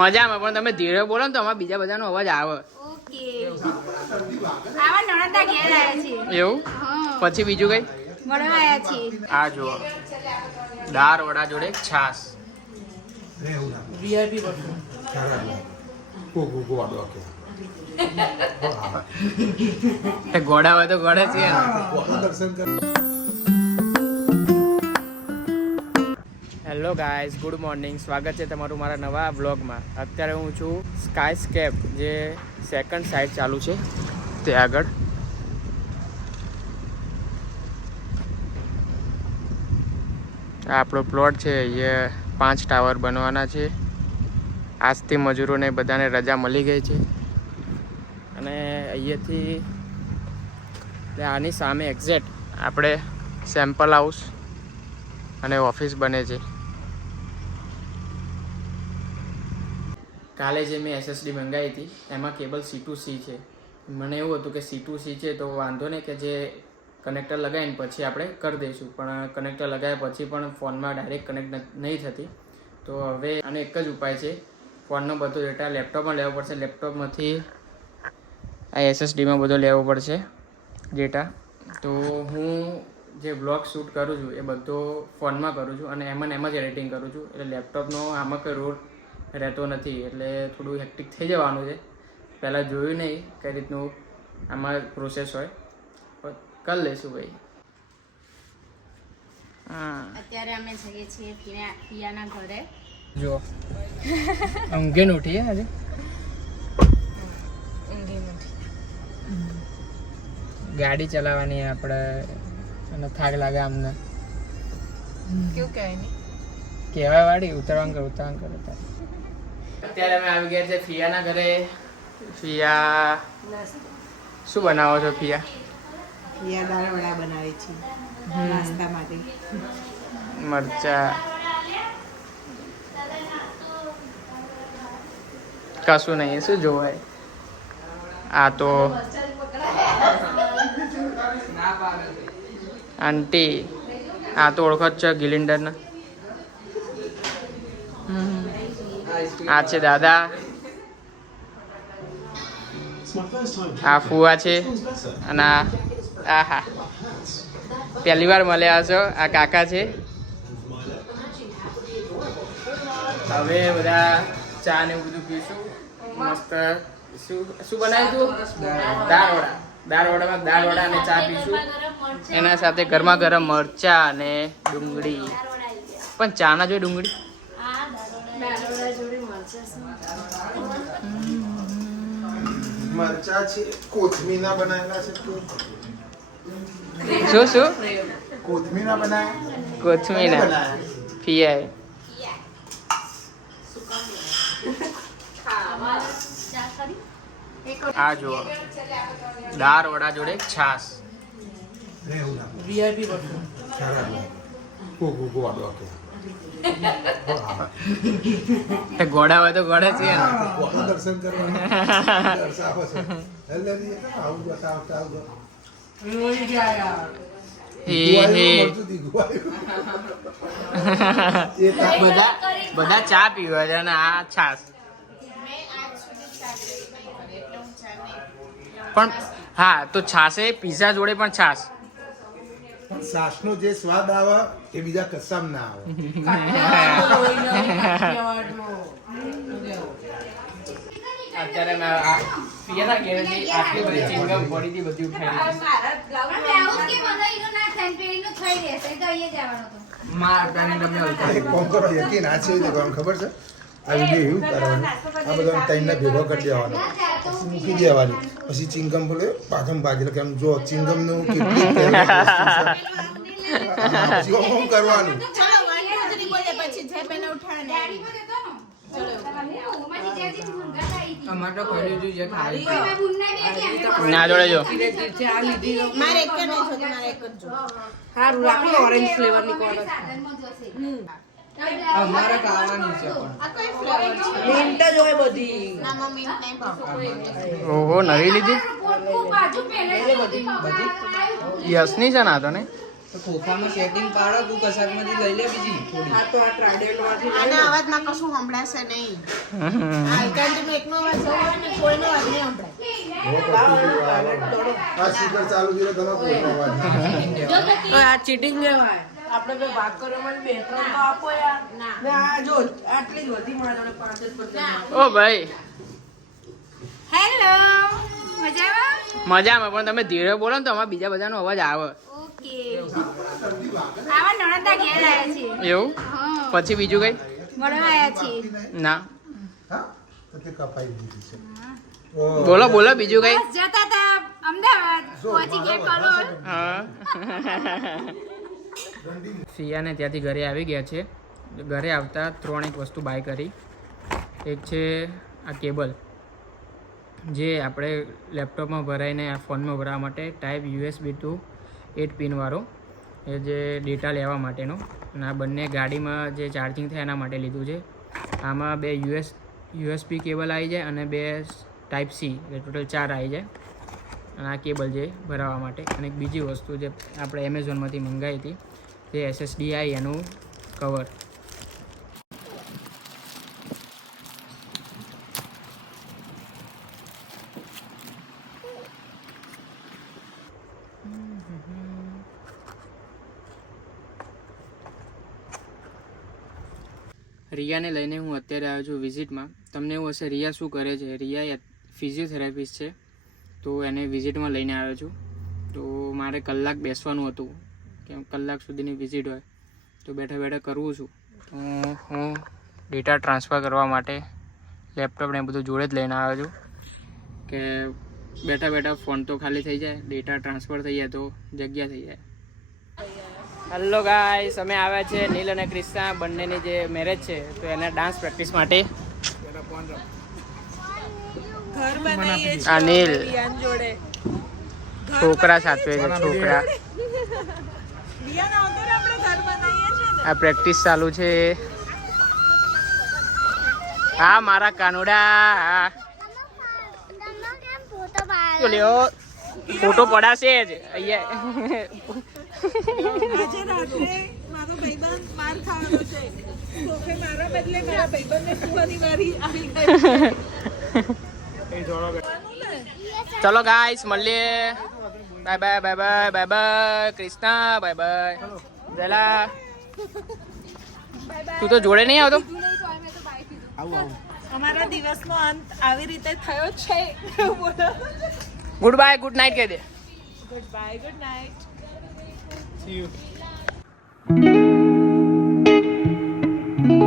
મજામાં, પણ તમે ધીરે બોલો ને તો અમારા બીજા બધાનો અવાજ આવે. ઓકે. આવા નણંદા ઘેર આવ્યા છે. એવું? પછી બીજું કઈ? મળવા આવ્યા છે. આ જુઓ, દાળ વડા જોડે છાસ. વીઆઈપી બધું ગોડા હોય તો ગોડે છે. Hello guys, good morning. સ્વાગત છે તમારું મારા નવા વ્લોગમાં. અત્યારે હું છું સ્કાય સ્કેપ, જે સેકન્ડ સાઇડ ચાલુ છે તે આગળ. આપણો પ્લોટ છે, એ 5 ટાવર બનવાના છે. આજથી મજૂરોને બધાને રજા મળી ગઈ છે. અને અહીંયાથી આની સામે એક્ઝેક્ટ આપણે સેમ્પલ હાઉસ અને ઓફિસ બને છે. કાલે જે મેં SSD મંગાવી હતી એમાં કેબલ C2C છે. મને એવું હતું કે C2C છે તો વાંધો નહીં, કે જે કનેક્ટર લગાવીને પછી આપણે કરી દઈશું, પણ કનેક્ટર લગાવ્યા પછી પણ ફોનમાં ડાયરેક્ટ કનેક્ટ નહીં થતી. તો હવે આનો એક જ ઉપાય છે, ફોનનો બધો ડેટા લેપટોપમાં લેવો પડશે. લેપટોપમાંથી આ SSDમાં બધો લેવો પડશે ડેટા. તો હું જે બ્લોગ શૂટ કરું છું એ બધો ફોનમાં કરું છું અને એમાં જ એડિટિંગ કરું છું. એટલે લેપટોપનો આમાં કોઈ રોલ રહેતો નથી, એટલે થોડું હેક્ટિક થઈ જવાનું છે. પહેલાં જોયું નહીં કઈ રીતનું આમાં પ્રોસેસ હોય, પણ કરી લઈશું ભાઈ. હા, અત્યારે અમે જઈએ છીએ પિયાના ઘરે. જો ઊંઘે ઉઠી આજે. ગાડી ચલાવવાની આપણે, અને થાક લાગે અમને. કેવું કહેવાય ને, કહેવાય વાળી ઉતરવાનું કરો. અત્યારે અમે આવી ગયા છે ફિયાના ઘરે. ફિયા શું બનાવો છો ફિયા? યા દાળ વડા બનાવે છે નાસ્તા માટે. મરચા કશું નહીં, શું જોવાય. આ તો આંટી, આ તો ઓળખો જ છે ગિલિન્ડરના. આ છે દાદા, આ ફુવા છે, અને આ હા પહેલી વાર મળ્યા છો. આ કાકા છે. હવે બધા ચા ને એવું બધું પીશું મસ્ત. શું બનાવ્યું હતું? દાળ વડામાં દાળ વડા અને ચા પીશું. એના સાથે ગરમા ગરમ મરચા અને ડુંગળી. પણ ચા ના જોઈએ ડુંગળી. મરચા છે, કોથમીના બનાવેલા છે. શું કોથમીના બનાવ્યા. કોથમીના ફિયાય. આ જુઓ, દાળ વડા જોડે છાસ. વીઆઈપી બધું ગોડા હોય તો ગોડા છે. દર્શન કરવા બધા ચા પીવા છે અને આ છાસ. પણ હા, તો છાસે પીઝા જોડે પણ છાસ. છાશનો જે સ્વાદ આવે એ બીજા કશામ ના આવે. અત્યારે મેં પિયાના ઘરેથી આટલી બધી ચિંગમ પડી હતી, બધી ઉઠાઈ એક કામ કરો, યકીન આ છે ખબર છે, આ વિડીયો એવું કરવાનું, આ બધા તઈને ભેગો કરી દેવાનો, પછી મૂકી દેવાની, પછી ચિંગમ બોલે પાથમ ભાજી એટલે કેમ જો ચિંગમ નું કેટલી પછી ઓમ કરવાનું. ના જોડે જો સારું રાખો. ઓરેન્જ ફ્લેવર ની કોણ અમારે ખાવાની છે મિન્ટ જ હોય બધી. ઓહો, નવી લીધી. યસની છે ના તો ને તો ખોખામાં સેટિંગ પાડો તું કસાકમાંથી લઈ લે બીજી થોડી આ તો આ ટ્રાડેલમાંથી આના અવાજમાં કશું સંભળાશે નહીં આ એકાંતનો એકનો અવાજ હોય ને કોઈનો અવાજ નહીં સંભળાય આ સ્પીકર ચાલુ છે તમે કોઈનો અવાજ નહીં. આ ચીટિંગ લેવાય આપણે બે ભાગ કરવામાં બે ત્રણ તો આપો યાર ના આ જો આટલી જ વધી મારા જોડે 5 જ પડતા ઓ ભાઈ હેલો મજામાં મજામાં, પણ તમે ધીરે બોલો ને તો અમારા બીજા બધાનો અવાજ આવે. ઓકે આવા નણંદા ઘેર આવ્યા છીએ એવું? હા પછી બીજું કઈ? મળવા આવ્યા છીએ ના. હા તો તે કપાઈ દીધી છે. બોલો બોલો બીજું કઈ? બસ જતા હતા અમદાવાદ પહોંચી ગયા કલોલ હા. સિયાને ત્યાંથી ઘરે આવી ગયા છે. ઘરે આવતા ત્રણેક વસ્તુ બાય કરી. એક છે આ કેબલ, જે આપણે લેપટોપમાં ભરાઈને આ ફોનમાં ભરાવા માટે ટાઈપ USB to 8 પિનવાળો, એ જે ડેટા લેવા માટેનો. અને આ બંને ગાડીમાં જે ચાર્જિંગ થાય એના માટે લીધું છે. આમાં 2 USB કેબલ આવી જાય અને 2 ટાઈપ C, એટલે ટોટલ 4 આવી જાય. અને આ કેબલ જે ભરાવા માટે. અને એક બીજી વસ્તુ જે આપણે એમેઝોનમાંથી મંગાવી હતી, જે SSD આવી એનું કવર. રિયાને લઈને હું અત્યારે આવ્યો છું વિઝિટમાં. તમને એવું હશે રિયા શું કરે છે? રિયા ફિઝિયોથેરાપિસ્ટ છે, તો એને વિઝિટમાં લઈને આવ્યો છું. તો મારે કલાક બેસવાનું હતું, કેમ કલાક સુધીની વિઝિટ હોય તો બેઠા બેઠા કરવું છું. તો હું ડેટા ટ્રાન્સફર કરવા માટે લેપટોપને બધું જોડે જ લઈને આવ્યો છું, કે બેઠા બેઠા ફોન તો ખાલી થઈ જાય, ડેટા ટ્રાન્સફર થઈ જાય તો જગ્યા થઈ જાય. હેલો ગાઈસ, અમે આવ્યા છે નીલ અને ક્રિષ્ના બંનેની જે મેરેજ છે, તો એના ડાન્સ પ્રેક્ટિસ માટે. ઘર બનાવીએ આ નીલ રિયાન જોડે છોકરા સાચવે છે, છોકરા. રિયાન આવતો ને આપણે ઘર બનાવીએ છે ને આ પ્રેક્ટિસ ચાલુ છે. હા મારા કાનુડા લ્યો, ફોટો પડાશે જ અહીંયા. આજે રાત્રે મારો ભાઈબંધ માર ખાવાનો છે સોફે મારા બદલે મારા ભાઈબંધને સુવાની વારી આવી ગઈ. ચલો ગાઈસ મળીએ. Bye bye bye bye bye bye Krishna, bye bye Jala. તું તો જોડે નહીં આવતો? અમારા દિવસનો અંત આવી રીતે થયો છે. ગુડ બાય, ગુડ નાઇટ કહી દે. Good bye, good night. See you.